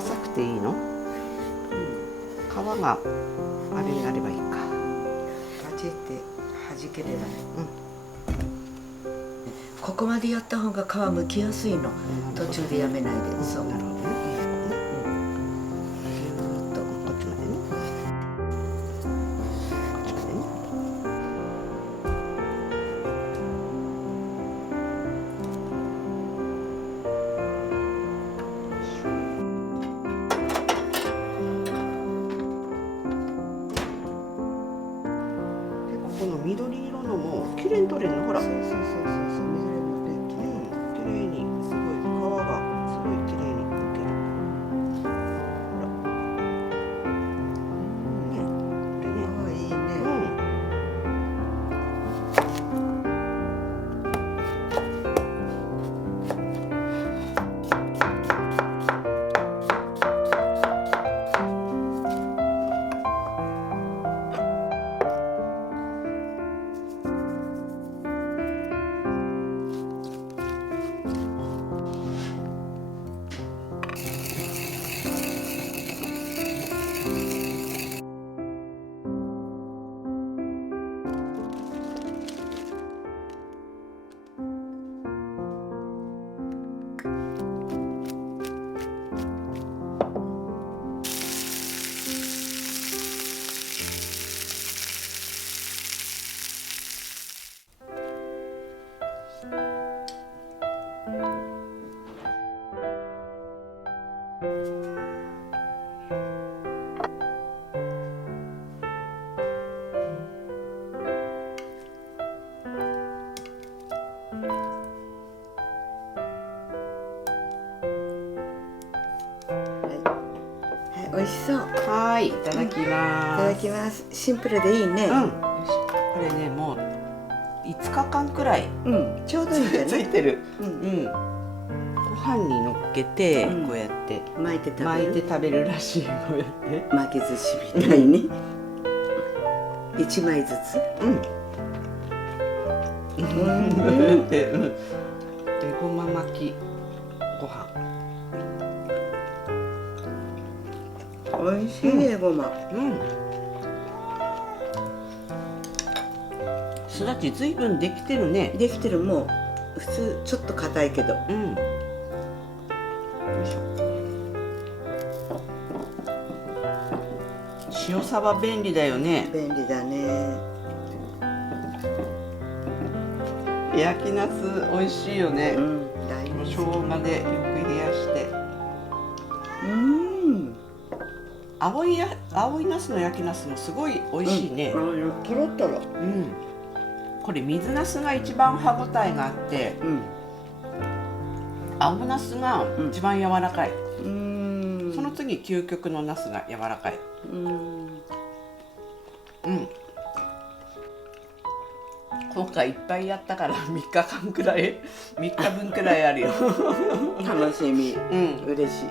浅くていいの？皮があれになればいいか。バチって弾ければね。ここまでやった方が皮むきやすいの。途中でやめないで。そう。なるほどね。ぎゅーっとこっちまでね。こっちまでね。で、ここの緑色のも綺麗に取れるの、ほら。そうそうそうそうそう緑のね綺麗にすごい皮がすごい綺麗にむける。ほら。ね、これね。ああいいね。はい、美味しそう。はい、いただきいます。ただきます。シンプルでいいね。これね、もう5日間くらいちょうどいいんじゃない？ついてる。ご飯に乗っけてこうやって巻いて巻いて食べるらしい。こうやって巻き寿司みたいに1枚ずつ。で、ごま巻きご飯。美味しいね、ごま。すだちずいぶんできてるね。できてる。もう普通ちょっと硬いけど。よいしょ。塩サバ便利だよね。便利だね。焼きナス美味しいよね。大生姜でよく冷やして。青いナスの焼きナスもすごい美味しいね。とろとろ。これ水ナスが一番歯ごたえがあって、青ナスが一番柔らかい。その次究極のナスが柔らかい。今回いっぱいやったから3日間くらい3日分くらいあるよ。楽しみ。嬉しい。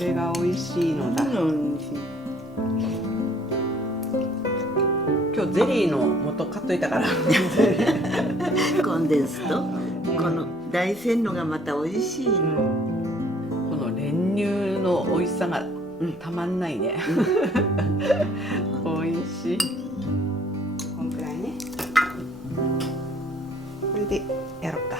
れが美味しいのだ。うん、今日ゼリーの素買っといたから。コンデンスとこの大山のがまた美味しいの。この練乳の美味しさがたまんないね。美味しい。こんくらいね。これでやろうか。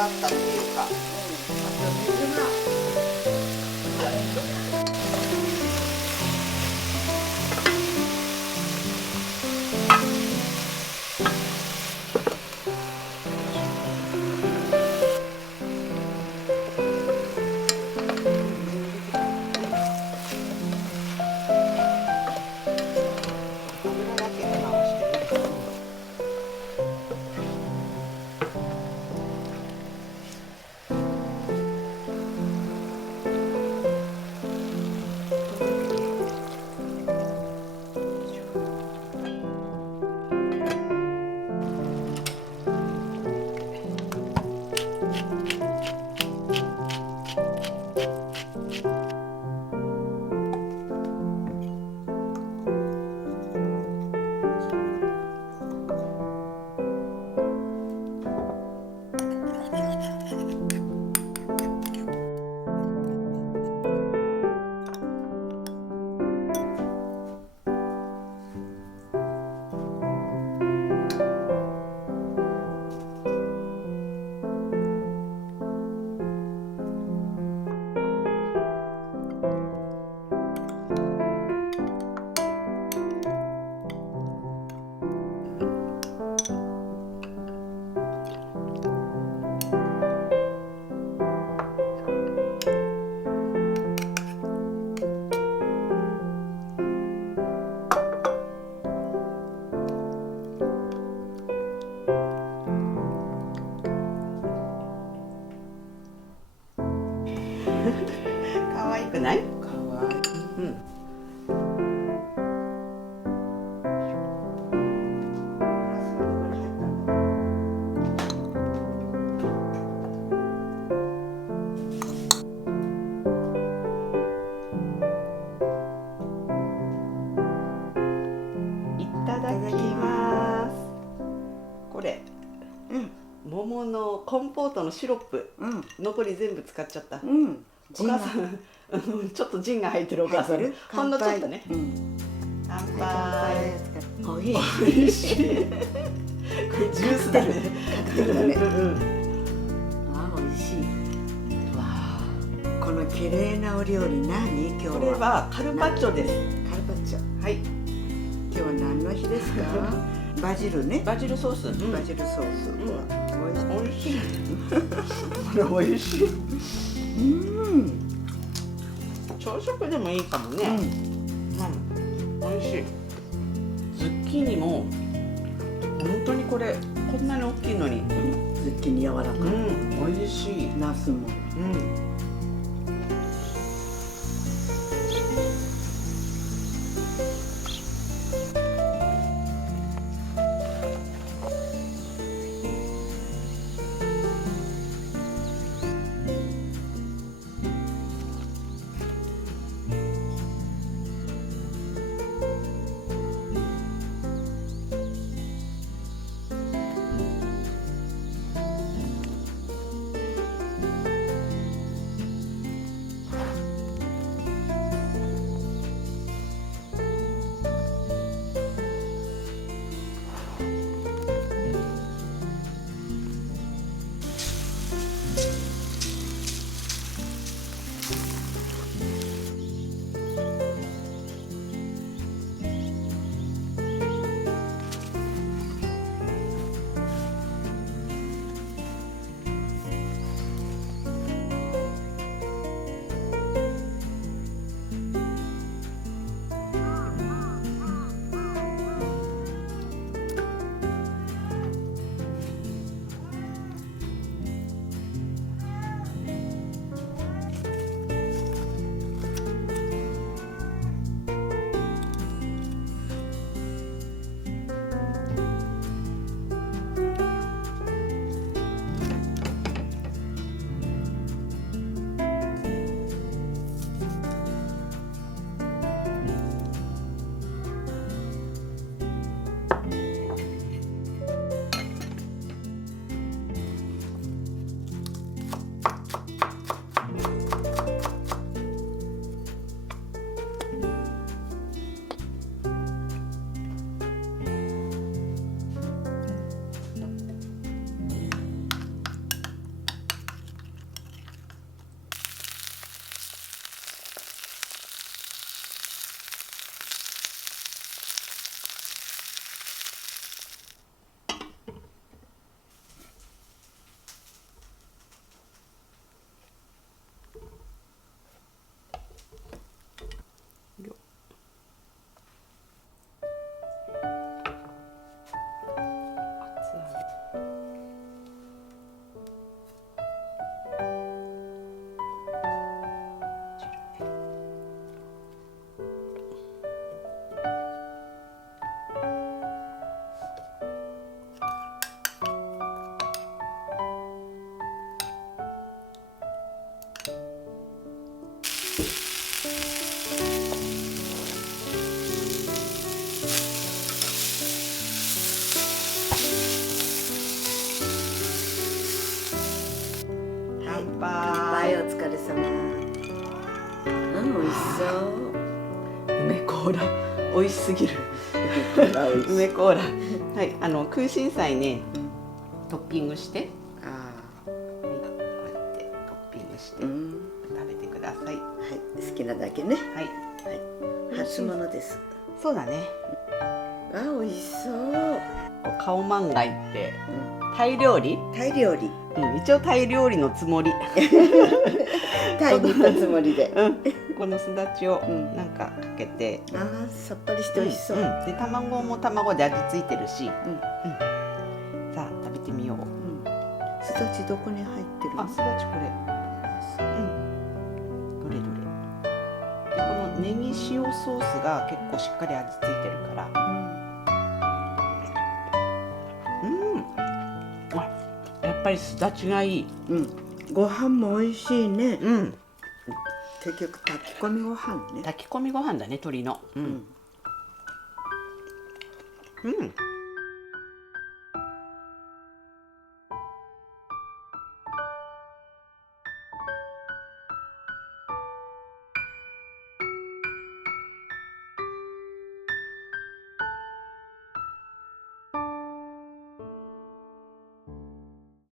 あったっていうか、あと水が油だけで回してね。可愛くない？かわいい。うん。いただきます。これ、桃のコンポートのシロップ、残り全部使っちゃった。お母さん、ちょっとジンが入ってるお母さん。ほんのちょっとね。乾杯。おいしい。ジュースだね。あ、おいしい。わあ、この綺麗なお料理何？今日は。これはカルパッチョです。カルパッチョ。はい。今日は何の日ですか？バジルね。バジルソース。バジルソース。美味しい。これ美味しい。朝食でもいいかもね。美味しい。ズッキーニも本当にこれこんなに大きいのに。ズッキーニ柔らかい。美味しい。ナスも。乾バイ杯。お疲れ様。美味しそう。梅コーラ美味しすぎる。美味しい梅コーラ。はい、空心菜ね、トッピングして、あはい、こうやってトッピングしてあ、食べてください。はい、好きなだけね。はい、はい、初物です。そうだね。美味しそう。カオマンガイってタイ料理？タイ料理。一応タイ料理のつもり。タイに行ったつもりで。このすだちをなんかかけて、さっぱりして美味しそう。で卵も卵で味ついてるし、さあ食べてみよう。すだちどこに入ってるの？すだちこれ。どれどれ。でこのネギ塩ソースが結構しっかり味ついてるから。やっぱりすだちがいい。ご飯も美味しいね。結局炊き込みご飯ね。炊き込みご飯だね、鶏の。